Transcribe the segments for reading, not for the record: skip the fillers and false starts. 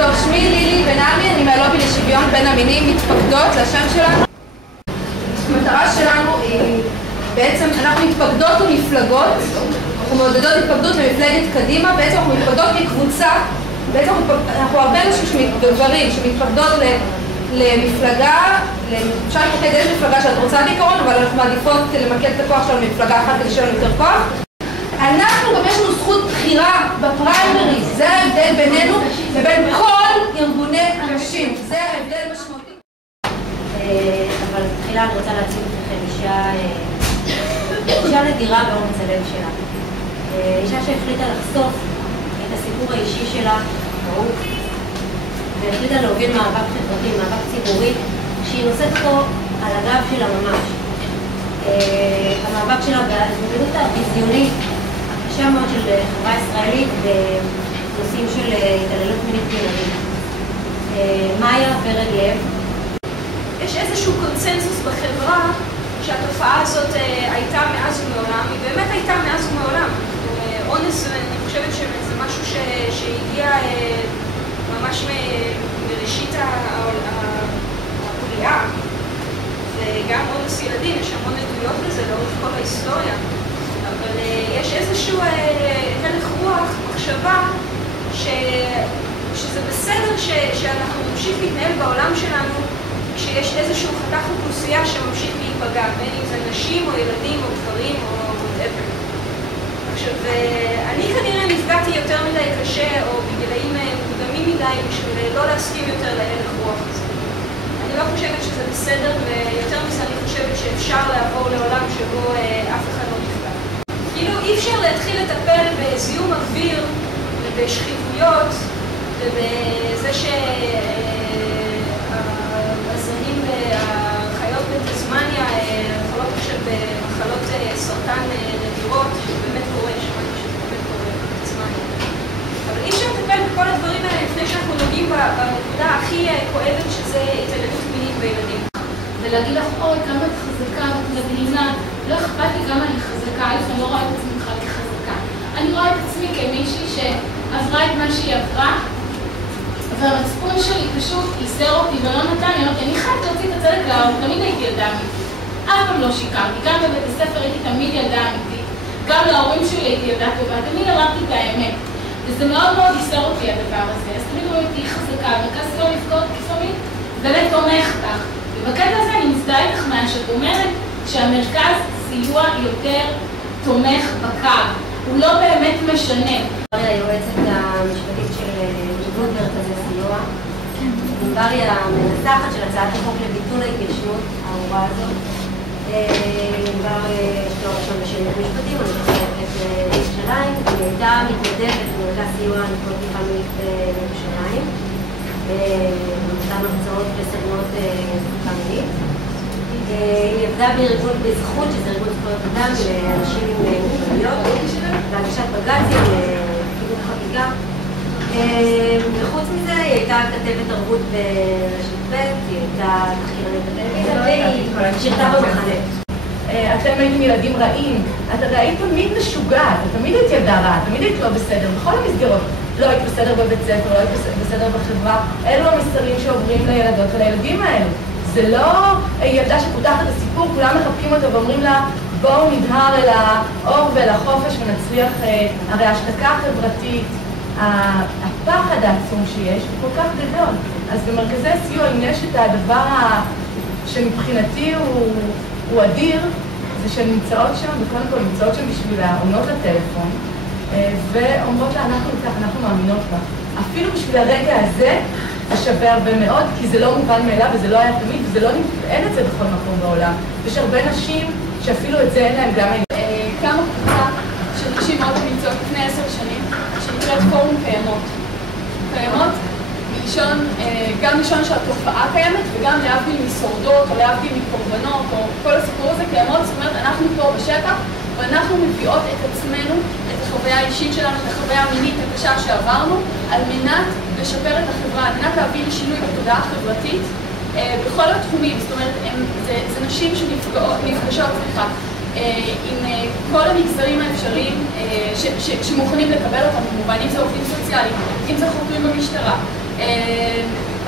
טוב, שמי לילי בן עמי, אני מהלובי לשוויון בין המינים, מתפקדות לשם שלנו. המטרה שלנו היא בעצם, אנחנו מתפקדות ומפלגות, אנחנו מעודדות התפקדות למפלגת קדימה, בעצם אנחנו מתפקדות כקבוצה, בעצם אנחנו הרבה גברים שמתפקדות למפלגה, אפשר להתפקד איזה מפלגה שאת רוצה בעיקרון, אבל אנחנו מעדיפות למקד את הכוח שלנו במפלגה אחת כדי שיהיה לנו יותר כוח. אנחנו גם יש לנו זכות בחירה בפריימריז, זה ההבדל בינינו לבין כל ארגוני הנשים, זה ההבדל משמעותי. אבל בתחילה אני רוצה להציג לכם אישה נדירה באומץ הלב שלה. אישה שהחליטה לחשוף את הסיפור האישי שלה, ברוך, והחליטה להוביל מאבק חברתי, מאבק ציבורי, שהיא נושאת אותו על הגב שלה ממש. המאבק שלה בהתמודדות הביזיונית הקשה מאוד של חברה ישראלית בנושאים של התעללות מינית בילדים. מאיה ורד לב. יש איזשהו קונצנזוס בחברה שהתופעה הזאת הייתה מאז ומעולם, היא באמת הייתה מאז ומעולם. אונס, אני חושבת שזה משהו שהגיע ממש מראשית הבריאה, וגם אונס ילדים, יש המון עדויות לזה לאורך כל ההיסטוריה, אבל יש איזשהו הלך רוח, מחשבה, שזה בסדר שאנחנו נמשיך להתנהל בעולם שלנו כשיש איזשהו חתך אוכלוסייה שממשיך להיפגע, בין אם זה נשים או ילדים או גברים או whatever. עכשיו, אני כנראה נפגעתי יותר מדי קשה או בגילאים מוקדמים מדי בשביל לא להסכים יותר להלך רוח הזה. אני לא חושבת שזה בסדר, ויותר מזה אני חושבת שאפשר לעבור לעולם שבו אף אחד לא נפגע. כאילו אי אפשר להתחיל לטפל בזיהום אוויר ובשחיתויות ובזה הזנים והחיות בתזמניה יכולות עכשיו במחלות סרטן נדירות, שבאמת קורה, שמעתי שזה באמת קורה בתזמניה. אבל אי אפשר לטפל בכל הדברים האלה לפני שאנחנו נוגעים בנקודה הכי כואבת, שזה התעללות מינית בילדים. ולהגיד לך, אוי, כמה את חזקה ואת מדהימה, לא אכפת לי כמה אני חזקה, אני לא רואה את עצמי בכלל כחזקה. אני רואה את עצמי כמישהי שעברה את מה שהיא עברה, והמצפון שלי פשוט ייסר אותי ולא נתן לי, אני חייבת להוציא את הצדק לאור, תמיד הייתי ילדה אמיתית. אף פעם לא שיקרתי, גם בבית הספר הייתי תמיד ילדה אמיתית. גם להורים שלי הייתי ילדה טובה, תמיד אמרתי את האמת. וזה מאוד מאוד ייסר אותי הדבר הזה. אז תמיד אומרים, תהי חזקה, מרכז סיוע נפגעות לפעמים, באמת תומך לך. ובקטע הזה אני מזדהה איתך מה שאת אומרת שהמרכז סיוע יותר תומך בקו. הוא לא באמת משנה. היא היועצת המשפטית של איגוד מרכזי סיוע. היא המנסחת של הצעת החוק לביטול ההתיישנות הארורה הזאת. יש לו ראשון בשם המשפטים, אני חושבת לירושלים. היא הייתה מתנדבת במרכז סיוע נפגעות תקיפה מינית בירושלים. במתן הרצאות וסדנאות תקיפה מינית. היא עבדה בארגון בזכות, שזה ארגון זכויות אדם לאנשים עם מוגבלויות, בהגשת בג"צים לקידום חקיקה. וחוץ מזה היא הייתה כתבת תרבות ברשת ב', היא הייתה תחקירנית בטלוויזיה והיא שירתה במחנה. אתם הייתם ילדים רעים, את הרי היית תמיד משוגעת, תמיד היית ילדה רעה, תמיד היית לא בסדר, בכל המסגרות. לא היית בסדר בבית ספר, לא היית בסדר בחברה, אלו המסרים שעוברים לילדות ולילדים האלו. זה לא ילדה שפותחת את הסיפור, כולם מחבקים אותה ואומרים לה בואו נדהר אל האור ואל החופש ונצליח, הרי ההשתקה החברתית, הפחד העצום שיש הוא כל כך גדול. אז במרכזי סיוע אם יש את הדבר שמבחינתי הוא אדיר, זה שהן נמצאות שם, וקודם כל נמצאות שם בשבילה, עונות לטלפון ואומרות לה אנחנו מאמינות בה. אפילו בשביל הרגע הזה זה שווה הרבה מאוד, כי זה לא מובן מאליו וזה לא היה תמיד, אין את זה בכל מקום בעולם. יש הרבה נשים שאפילו את זה אין להם גם כמה קבוצה של נשים מאוד נמצאות לפני 10 שנים, שנקראת פורום קיימות. קיימות גם לישון שהתופעה קיימת וגם להבדיל משורדות או להבדיל מקורבנות או כל הסיפור הזה קיימות, זאת אומרת אנחנו פה בשטח ואנחנו מביאות את עצמנו, את החוויה האישית שלנו, את החוויה המינית הקשה שעברנו על מנת לשפר את החברה, על מנת להביא לשינוי בתודעה החברתית בכל התחומים. זאת אומרת, זה נשים שנפגשות עם כל המגזרים האפשריים שמוכנים לקבל אותם, במובן אם זה עובדים סוציאליים, אם זה חוקרים במשטרה,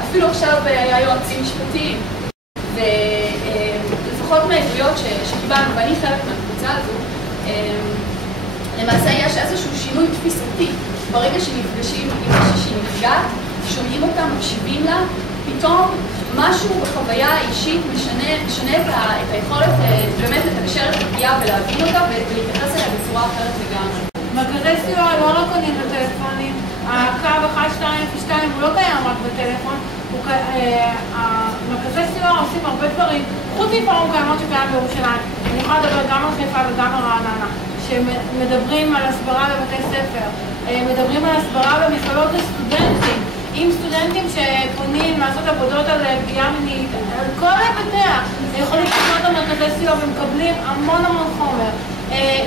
אפילו עכשיו היה יועצים משפטיים, ולפחות מהעדויות שקיבלנו, ואני חלק מהקבוצה הזו, למעשה יש איזשהו שינוי תפיסתי. ברגע שנפגשים עם מישהי שהיא נפגעת, שומעים אותה, מקשיבים לה, פתאום משהו בחוויה האישית משנה את היכולת באמת לתקשר את הפגיעה ולהבין אותה ולהתייחס אליה בצורה אחרת לגמרי. מרכזי סיוע לא רק עונים לטלפונים, הקו 1202 הוא לא קיים רק בטלפון, מרכזי סיוע עושים הרבה דברים, חוץ מפורום קיימות שקיים בירושלים, אני יכולה לדבר גם על חיפה וגם על רעננה, שמדברים על הסברה בבתי ספר, מדברים על הסברה במכללות לסטודנטים, עם סטודנטים שפונים לעשות עבודות על פגיעה מינית, על כל היבטיה, יכולים לפנות למרכזי סיוע ומקבלים המון חומר.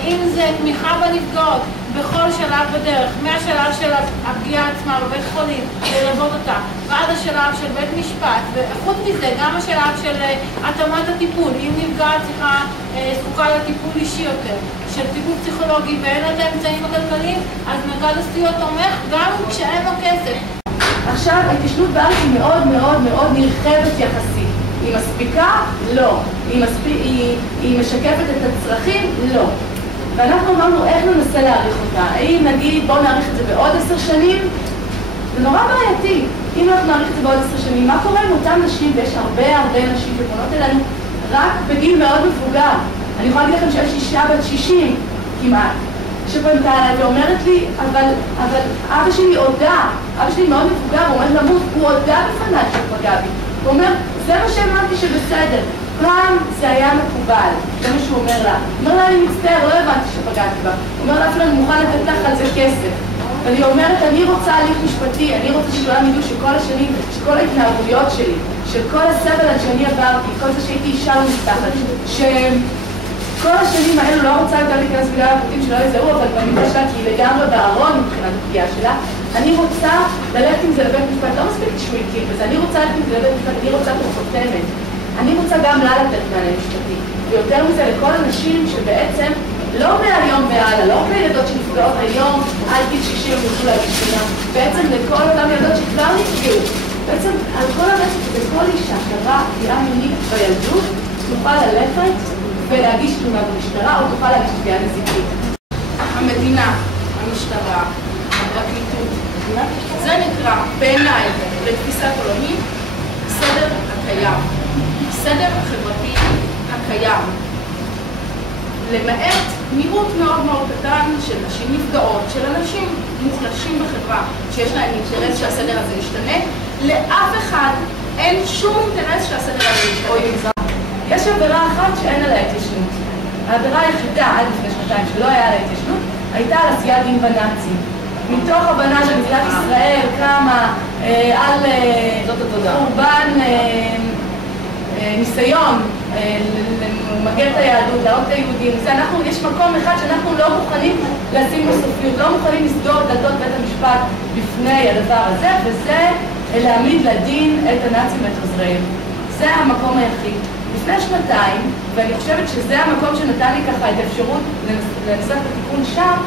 אם זה תמיכה בנפגעות בכל שלב בדרך, מהשלב של הפגיעה עצמה בבית חולים, ללוות אותה, ועד השלב של בית משפט, וחוץ מזה גם השלב של התאמת הטיפול, אם נפגעת זקוקה לטיפול אישי יותר, של טיפול פסיכולוגי ואין לה את האמצעים הכלכליים, אז מרכז הסיוע תומך גם כשאין לו כסף. עכשיו, ההתיישנות בארץ היא מאוד מאוד מאוד נרחבת יחסית. היא מספיקה? לא. היא משקפת את הצרכים? לא. ואנחנו אמרנו איך ננסה להאריך אותה. האם נגיד בואו נאריך את זה בעוד 10 שנים? זה נורא בעייתי. אם אנחנו נאריך את זה בעוד 10 שנים, מה קורה עם אותן נשים? ויש הרבה נשים שפונות אלינו רק בגיל מאוד מבוגר. אני יכולה להגיד לכם שיש אישה בת 60 כמעט, שפנתה אליי ואומרת לי, אבל אבא שלי הודה, אבא שלי מאוד מבוגר, הוא עומד למות, הוא הודה בפניי שפגע בי. הוא אומר, זה מה שאמרתי שבסדר, פעם זה היה מקובל, זה מה שהוא אומר לה. הוא אומר לה, אני מצטער, לא הבנתי שפגעתי בה. הוא אומר לה, אפילו אני מוכן לתת לך על זה כסף. ואני אומרת, אני רוצה הליך משפטי, אני רוצה שכולם ידעו שכל השנים, שכל ההתנהגויות שלי, שכל הסבל שאני עברתי, כל זה שהייתי אישה לא מסתחת, כל השנים האלו לא רוצה יותר להיכנס בגלל הפרטים שלא יזהו, אבל במקרה שלה כי היא לגמרי בארון מבחינת הפגיעה שלה. אני רוצה ללכת עם זה לבית משפט, לא מספיק שהוא הכיר בזה, אני רוצה ללכת עם זה לבית משפט, אני רוצה את החותמת. אני רוצה גם לה לתת מענה משפטי. ויותר מזה לכל אנשים שבעצם לא מהיום והלאה, לא כילדות שנפגעות היום, עד גיל 60 יוכלו להגיש תלונה, בעצם לכל אותם ילדות שכבר נפגעו. בעצם על כל הרצף וכל אישה שעברה פגיעה מינית בילדות, תוכל ללכת ולהגיש תלונה במשטרה או תוכל להגיש תביעה נזיקית. המדינה, המשטרה, הפרקליטות, זה נקרא בעיניי לתפיסת עולמית סדר הקיים, סדר החברתי הקיים. למעט מיעוט מאוד מאוד קטן של נשים נפגעות, של אנשים מוחלשים בחברה שיש להם אינטרס שהסדר הזה ישתנה, לאף אחד אין שום אינטרס שהסדר הזה ישתנה. יש עבירה אחת שאין עליה התיישנות. העבירה היחידה עד לפני 2 שלא היה עליה התיישנות הייתה על עשיית דין בנאצים. מתוך הבנה שמדינת ישראל קמה על חורבן ניסיון למגר את היהדות, להרוג את היהודים. יש מקום אחד שאנחנו לא מוכנים לשים בסופיות, לא מוכנים לסגור את דלתות בית המשפט בפני הדבר הזה, וזה להעמיד לדין את הנאצים ואת עוזריהם. זה המקום היחיד. לפני 2, ואני חושבת שזה המקום שנתן לי ככה את האפשרות לנסות את התיקון שם,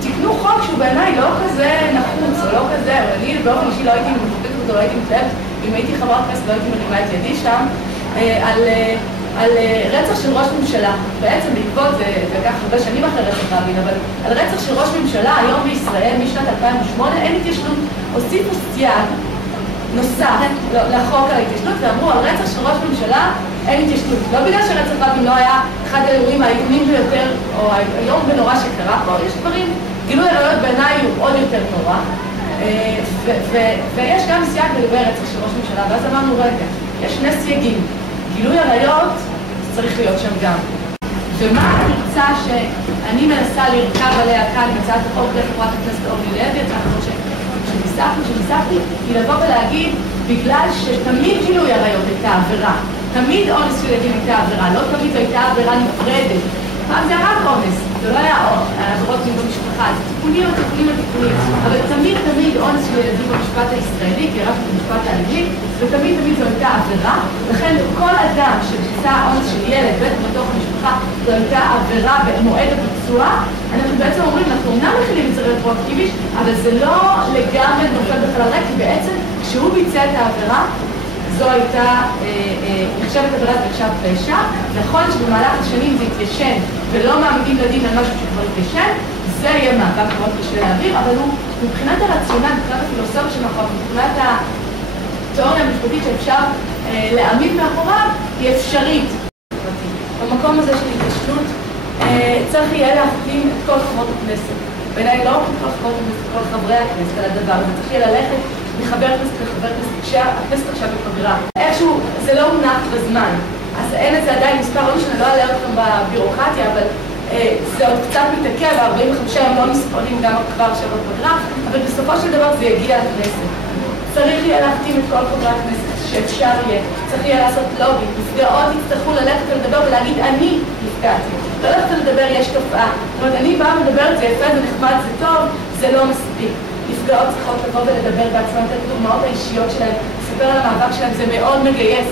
תקנו חוק שהוא בעיניי לא כזה נחוץ או לא כזה, אבל אני באופן אישי לא הייתי מחוקקת אותו, לא הייתי מתלהבת, אם הייתי חברת כנסת לא הייתי מרימה את ידי שם, על רצח של ראש ממשלה. בעצם בעקבות, זה לקח הרבה שנים אחרי רצח רבין, אבל על רצח של ראש ממשלה היום בישראל משנת 2008 אין התיישנות, הוסיפו סייג נוסף לחוק על ההתיישנות ואמרו על רצח של ראש ממשלה אין התיישנות. לא בגלל שרצח רבין לא היה אחד האירועים האיומים ביותר או היום בנורא שקרה פה, יש דברים, גילוי עריות בעיניי הוא עוד יותר נורא, ויש גם סייג לגבי רצח של ראש ממשלה, ואז אמרנו רגע, יש 2 סייגים, גילוי עריות צריך להיות שם גם. ומה הקבוצה שאני מנסה לרכב עליה כאן מצד החוק לחברת הכנסת אורלי לוי, הצעת החוק שניסחתי, היא לבוא ולהגיד, בגלל שתמיד גילוי עריות הייתה עבירה, תמיד אונס ילדים הייתה עבירה, לא תמיד הייתה עבירה נפרדת. פעם זה רק אונס, זה לא היה עבירות מין במשפחה, זה טיפולים, אבל תמיד אונס ילדים במשפט הישראלי, כי רק במשפט האנגלי, ותמיד זו הייתה עבירה, לכן כל אדם שביצע אונס של ילד בטח בתוך המשפחה, זו הייתה עבירה במועד הביצוע. אנחנו בעצם אומרים, אנחנו אומנם מכילים את זה רטרואקטיבי, אבל זה לא לגמרי נופל בחלל על רקע, כי בעצם כשהוא ביצע את העבירה, זו הייתה, נחשבת עבירת נחשב פשע, נכון שבמהלך השנים זה התיישן ולא מעמידים לדין על משהו שכבר התיישן, זה יהיה מאבק מאוד קשה להעביר, אבל הוא מבחינת הרציונל, מבחינת הפילוסופיה של החוק, מבחינת התיאוריה המשפטית שאפשר להעמיד מאחוריו, היא אפשרית. במקום הזה של התיישנות צריך יהיה להחתים את כל חברות הכנסת. בעיניי לא רק את כל חברות הכנסת, כל חברי הכנסת על הדבר הזה, צריך יהיה ללכת מחבר כנסת לחבר כנסת, כשהכנסת עכשיו בפגרה. איכשהו זה לא מונח בזמן, אז אין את זה עדיין מספר, לא משנה, לא אעלה אתכם בבירוקרטיה, אבל זה עוד קצת מתעכב, 45 יום לא מספרים גם כבר עכשיו בפגרה, אבל בסופו של דבר זה יגיע לכנסת. צריך יהיה להחתים את כל חברי הכנסת שאפשר יהיה, צריך יהיה לעשות לובי, נפגעות יצטרכו ללכת ולדבר ולהגיד אני נפגעתי, לא ללכת ולדבר יש תופעה, זאת אומרת אני באה מדברת זה יפה, זה נחמד, זה טוב, זה לא מספיק. נפגעות צריכות לבוא ולדבר בעצמם, את הדוגמאות האישיות שלהם, לספר על המאבק שלהם, זה מאוד מגייס.